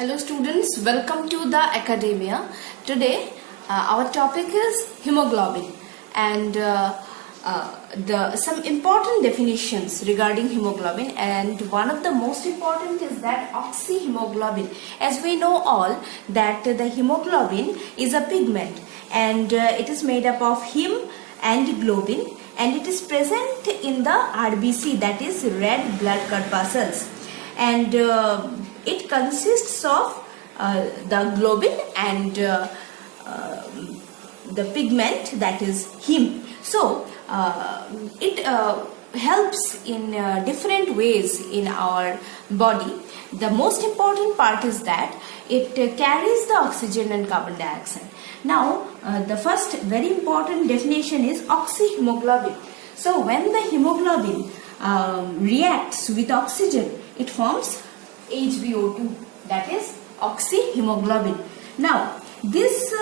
Hello students, welcome to the academia. Today our topic is hemoglobin and some important definitions regarding hemoglobin, and one of the most important is that oxyhemoglobin. As we know all that the hemoglobin is a pigment and it is made up of heme and globin, and it is present in the RBC, that is red blood corpuscles, and it consists of the globin and the pigment, that is heme. So it helps in different ways in our body. The most important part is that it carries the oxygen and carbon dioxide. Now the first very important definition is oxyhemoglobin. So when the hemoglobin reacts with oxygen, it forms HbO2, that is oxyhemoglobin. Now this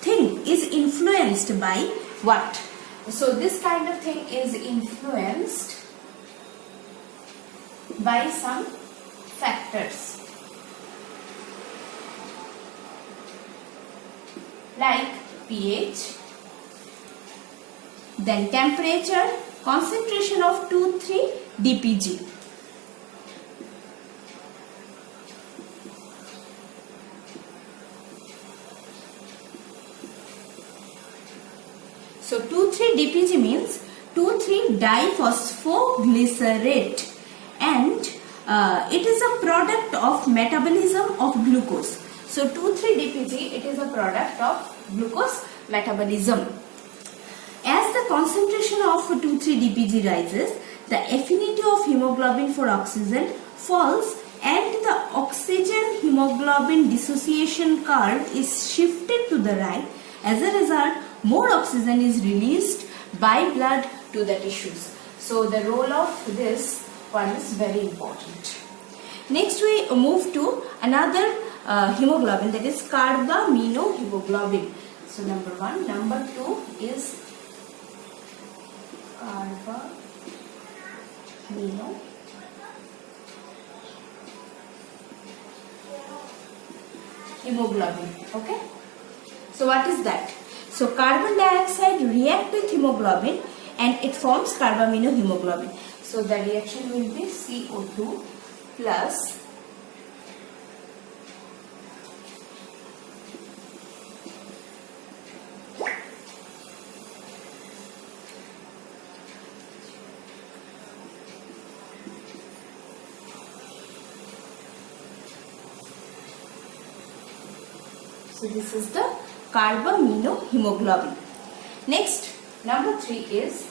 thing is influenced by what? So this kind of thing is influenced by some factors like pH, then temperature, concentration of 2,3-DPG. So 2,3-DPG means 2,3-diphosphoglycerate, and it is a product of metabolism of glucose. So 2,3-DPG, it is a product of glucose metabolism. As the concentration of 2,3-DPG rises, the affinity of hemoglobin for oxygen falls and the oxygen hemoglobin dissociation curve is shifted to the right. As a result, more oxygen is released by blood to the tissues. So the role of this one is very important. Next we move to another hemoglobin, that is carbaminohemoglobin. So number 1. Number 2 is carbaminohemoglobin. Okay. So what is that? So carbon dioxide reacts with hemoglobin and it forms carbaminohemoglobin. So the reaction will be CO2 plus so this is the carbaminohemoglobin. Next, number 3 is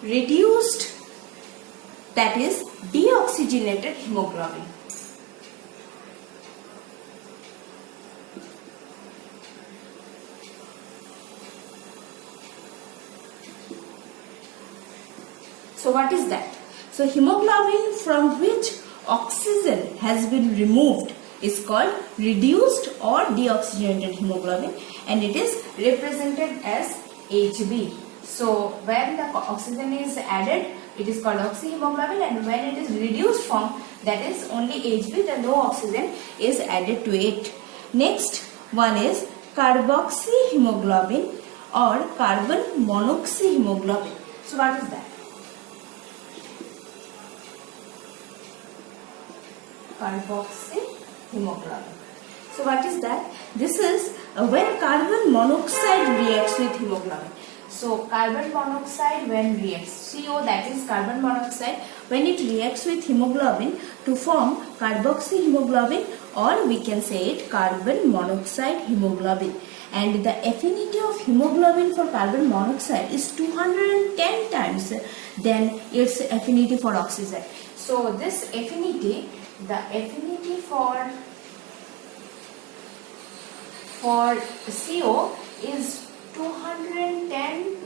reduced, that is deoxygenated hemoglobin. So what is that? So hemoglobin from which oxygen has been removed is called reduced or deoxygenated hemoglobin, and it is represented as Hb. So when the oxygen is added, it is called oxyhemoglobin, and when it is reduced form, that is only Hb, the no oxygen is added to it. Next one is carboxyhemoglobin or carbon monoxyhemoglobin. So what is that? Carboxyhemoglobin. So what is that? This is when carbon monoxide reacts with hemoglobin. So carbon monoxide when reacts, CO, that is carbon monoxide, when it reacts with hemoglobin to form carboxyhemoglobin, or we can say it carbon monoxide hemoglobin. And the affinity of hemoglobin for carbon monoxide is 210 times than its affinity for oxygen. So this affinity, the affinity for CO is 210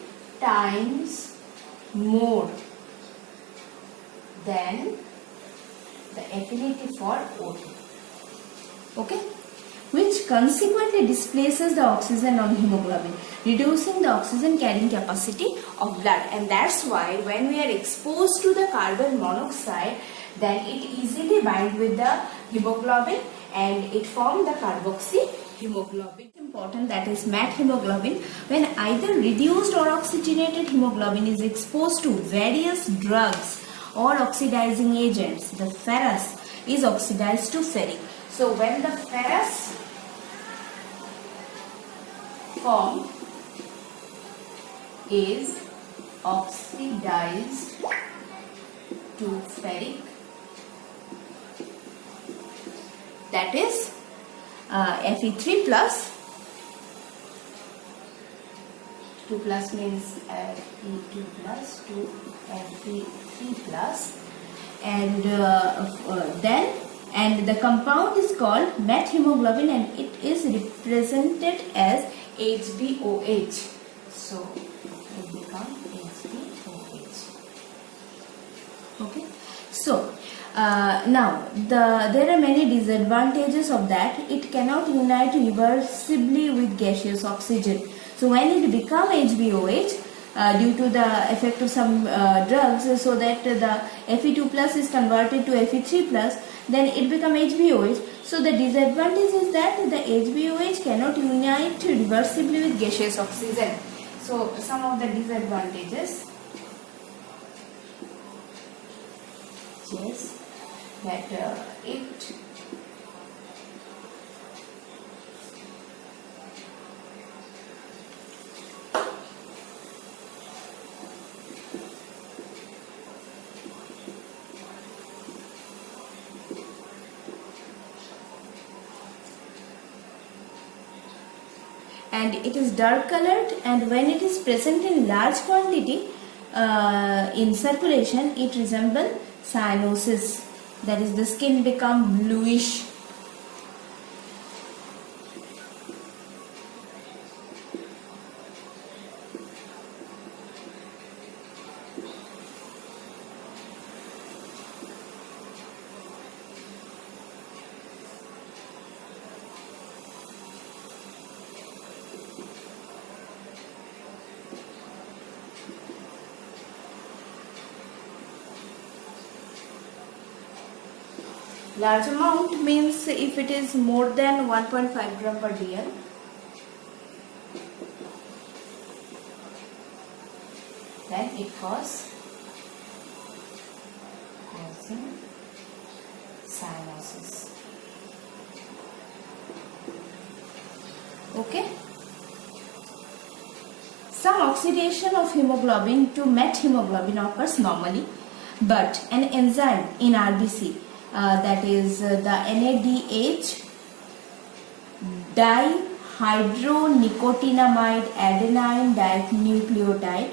times more than the affinity for O2. Okay? Which consequently displaces the oxygen on hemoglobin, reducing the oxygen carrying capacity of blood. And that's why when we are exposed to the carbon monoxide, then it easily binds with the hemoglobin and it forms the carboxy hemoglobin. Important, that is met hemoglobin. When either reduced or oxygenated hemoglobin is exposed to various drugs or oxidizing agents, the ferrous is oxidized to ferric. So when the ferrous form is oxidized to ferric, that is Fe3 plus, 2 plus means Fe2 plus to Fe3 plus, and then the compound is called methemoglobin and it is represented as HbOH. So it becomes HbOH. Okay. So now there are many disadvantages of that. It cannot unite reversibly with gaseous oxygen. So when it becomes HbOH due to the effect of some drugs, so that the Fe2 plus is converted to Fe3 plus, then it becomes HbOH. So the disadvantage is that the HbOH cannot unite reversibly with gaseous oxygen. So some of the disadvantages, yes, that it and it is dark colored, and when it is present in large quantity in circulation, it resembles cyanosis, that is the skin become bluish. Large amount means if it is more than 1.5 gram per dl, then it causes cyanosis. Okay. Some oxidation of hemoglobin to methemoglobin occurs normally, but an enzyme in RBC, that is the NADH dihydronicotinamide adenine dinucleotide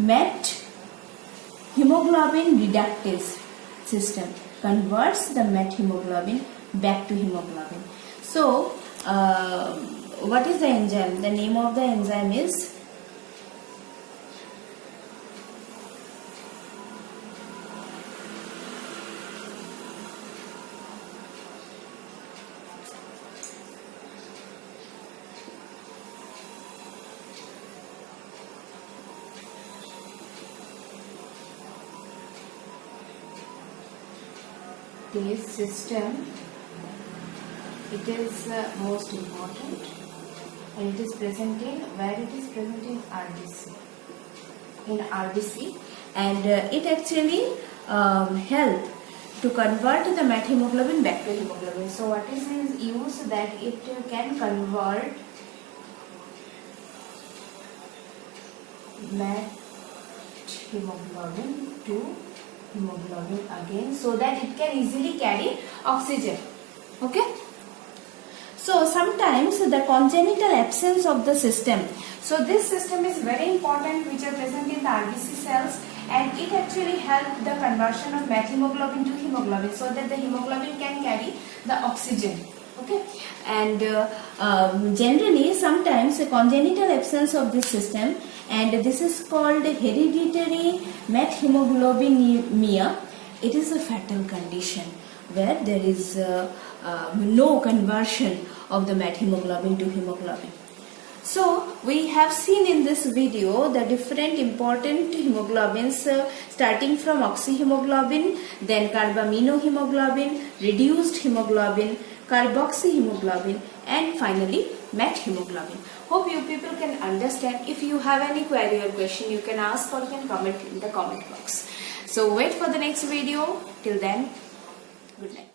methemoglobin reductase system converts the methemoglobin back to hemoglobin. So what is the enzyme? The name of the enzyme is this system. It is most important, and it is present in where it is present in RBC, and it actually help to convert the methemoglobin back to hemoglobin. So what is its use? That it can convert methemoglobin to hemoglobin again, so that it can easily carry oxygen. Okay. So sometimes the congenital absence of the system. So this system is very important, which are present in the RBC cells, and it actually helps the conversion of methemoglobin to hemoglobin, so that the hemoglobin can carry the oxygen. Okay. And generally sometimes a congenital absence of this system, and this is called hereditary methemoglobinemia. It is a fatal condition where there is no conversion of the methemoglobin to hemoglobin. So we have seen in this video the different important hemoglobins starting from oxyhemoglobin, then carbaminohemoglobin, reduced hemoglobin, carboxyhemoglobin, and finally methemoglobin. Hope you people can understand. If you have any query or question, you can ask or you can comment in the comment box. So wait for the next video. Till then, good night.